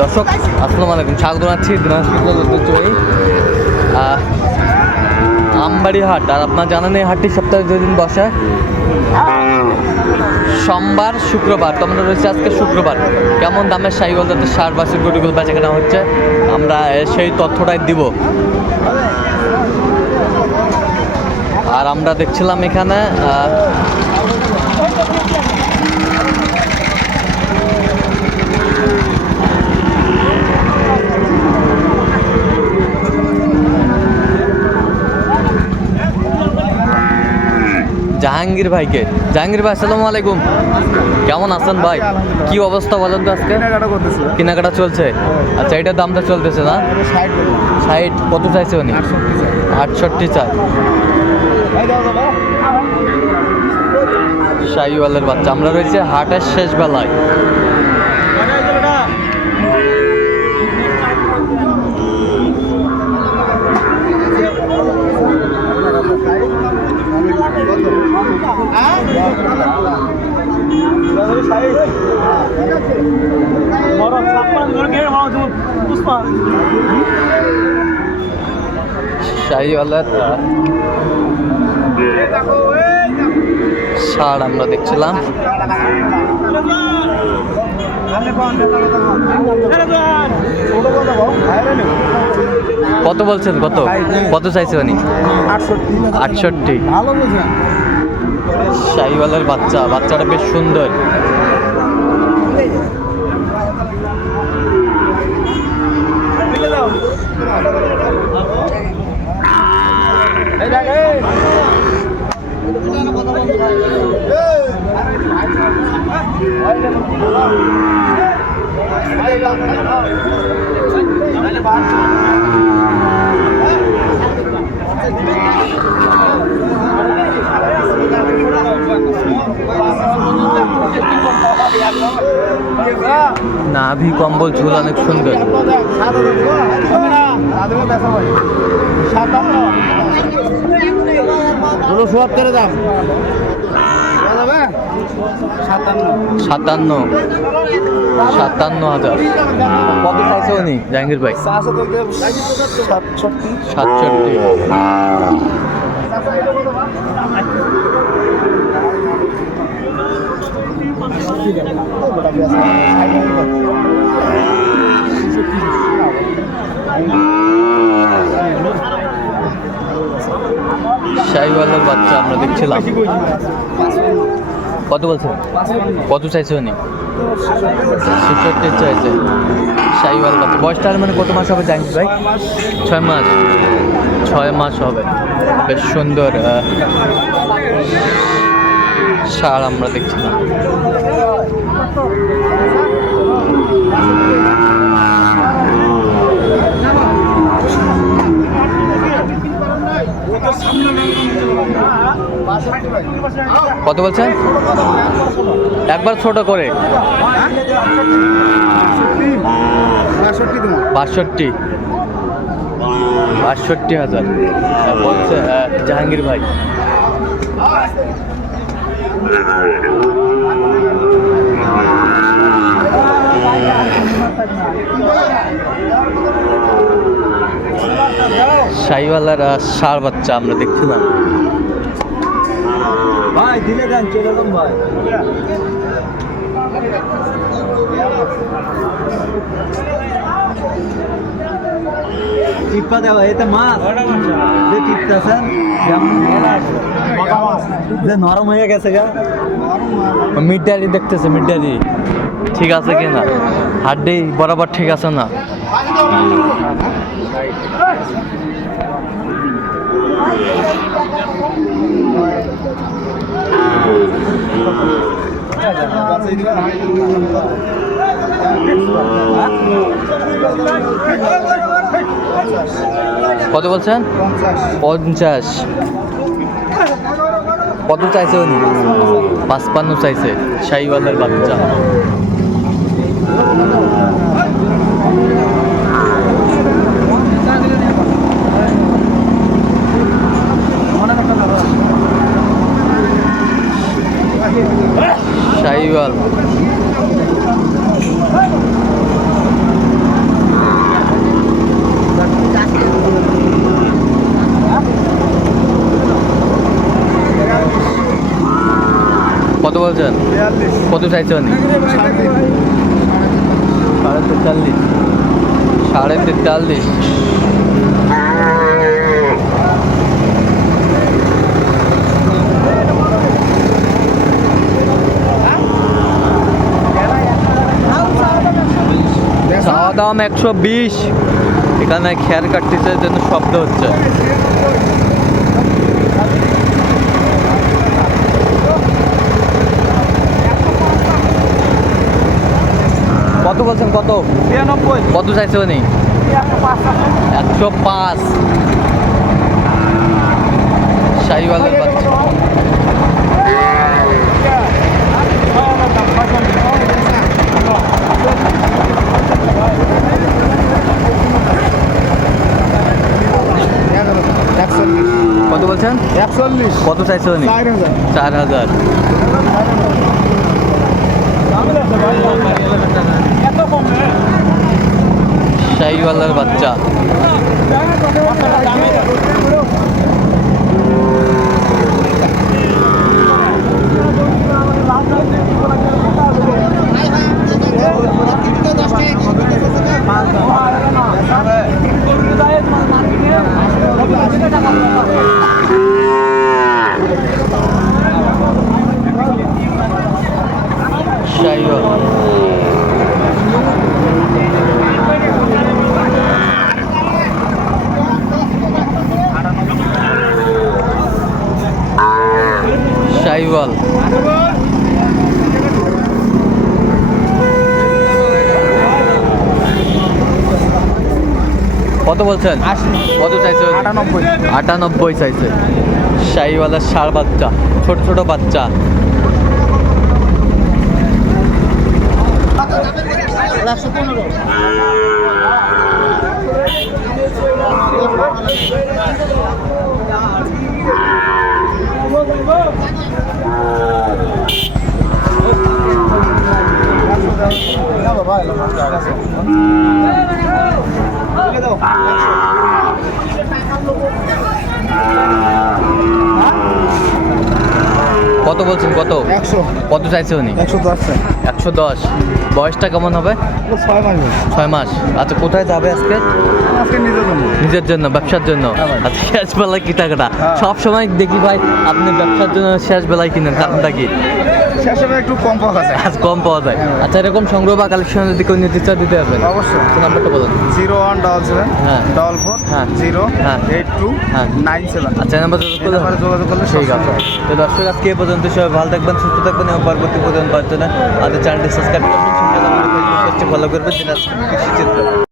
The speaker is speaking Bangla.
দর্শক, আসসালামু আলাইকুম। স্বাগত জানাচ্ছি দিনাজপুর ঐতিহ্যবাহী আমবাড়ি হাট আর আপনার জানেন এই হাটটি সপ্তাহে দুদিন বসে। সোমবার, শুক্রবার, তোমরা রয়েছে আজকে শুক্রবার। কেমন দামের সাইকেল যাতে সার বাসের গরুগুলো বেচা কেনা হচ্ছে, আমরা সেই তথ্যটাই দিব। আর আমরা দেখছিলাম এখানে জাহাঙ্গীর ভাইকে। জাহাঙ্গীর ভাই আসসালামু আলাইকুম। কেমন আছেন ভাই? কি অবস্থা বলেন তো আজকে? কেনাকাটা চলছে? আচ্ছা এটার দামটা চলতেছে না? সাইট ষাট কত চাইছে উনি? আটষট্টি চাই। এই শাহিওয়ালের বাচ্চা। আমরা রয়েছে হাটের শেষ বেলায়। শাহিওয়ালের ষাড় আমরা দেখছিলাম। কত বলছেন? কত? কত চাইছে উনি? আটষট্টি। শাহিওয়ালের বাচ্চা, বাচ্চাটা বেশ সুন্দর। নাভি কম্বল ঝুল অনেক সুন্দর। দুটো চুয়াত্তরের দাম। সাতান্ন। সাতান্ন। হাজার। কত চাইছে উনি জাহাঙ্গীর ভাই? সাতষট্টি। সাতষট্টি। শাহিওয়ালের বাচ্চা আমরা দেখছিলাম। কত বলছেন কত চাইছে উনি? ছেষট্টি চাইছে। শাহিওয়াল বাচ্চা। বয়সটা মানে কত মাস হবে জানিস ভাই? ছয় মাস। ছয় মাস হবে। বেশ সুন্দর ষাঁড় আমরা দেখছিলাম। কত বলছেন? একবার ছোট করে। বাষট্টি। বাষট্টি হাজার। বলছে জাহাঙ্গীর ভাই। আহ, ষাঁড় বাচ্চা আমরা দেখছিলাম। ভাই দিলে দেন যান ভাই। টিপ্পা দেওয়া এতে মাছ। যে টিপতেছেন যে নরম হয়ে গেছে গা। মিডডারি দেখতেছে মিডডারি ঠিক আছে কি না হাড্ডি বরাবর ঠিক আছে না? কত বলছেন? পঞ্চাশ। কত চাইছে উনি? পাঁচপান্ন চাইছে। শাহিওয়ালের বাচ্চা। শাহিওয়াল। কত বলছেন? কত চাইছেন সাড়ে তেতাল্লিশ। সাড়ে তেতাল্লিশ। চাওয়া দাম একশো বিশ। এখানে খেয়ার কাটতেছে জন্য শব্দ হচ্ছে। কত বলছেন কত? কত চাইছে উনি? একশো পাঁচ। শাহিওয়ালের বাচ্চা একচল্লিশ কত বলছেন একচল্লিশ কত চাইছে উনি চার হাজার চার হাজার শাহিওয়ালের বাচ্চা শাহিওয়াল শাহিওয়াল কত বলছেন? কত চাইছে আটানব্বই। আটানব্বই চাইছে শাহিওয়ালার ষাড় বাচ্চা ছোট ছোট বাচ্চা। কত বলছেন? কত? একশো। কত চাইছে উনি? একশো দশ একশো দশ। বয়সটা কেমন হবে? ছয় মাস ছয় মাস। আচ্ছা কোথায় যাবে আজকে? আজকে নিজের জন্য। ব্যবসার জন্য। হ্যাঁ আচ্ছা শেষ বেলায় কি টাকাটা? হ্যাঁ। সব সময় দেখি ভাই আপনি ব্যবসার জন্য শেষ বেলায় কিনেন কারণটা কি? একটু কম পাওয়া আছে আজ কম পাওয়া যায়। আচ্ছা এরকম সংগ্রহ বা কালেকশন যদি কেউ নিতে চায় দিতে অবশ্যই তো নাম্বারটা বলুন জিরো ওয়ান ডবল সেভেন হ্যাঁ। ডবল ফোর হ্যাঁ। জিরো হ্যাঁ। এইট টু হ্যাঁ। নাইন সেভেন আচ্ছা নাম্বার যোগাযোগ করলে ঠিক আছে তো দর্শক আজকে এ পর্যন্ত সবাই ভালো থাকবেন সুস্থ থাকবেন এবং পরবর্তী পর্যন্ত জন্য আমাদের চ্যানেলটি সাবস্ক্রাইব করবেন ফলো করবেন যেটা কৃষি চিত্র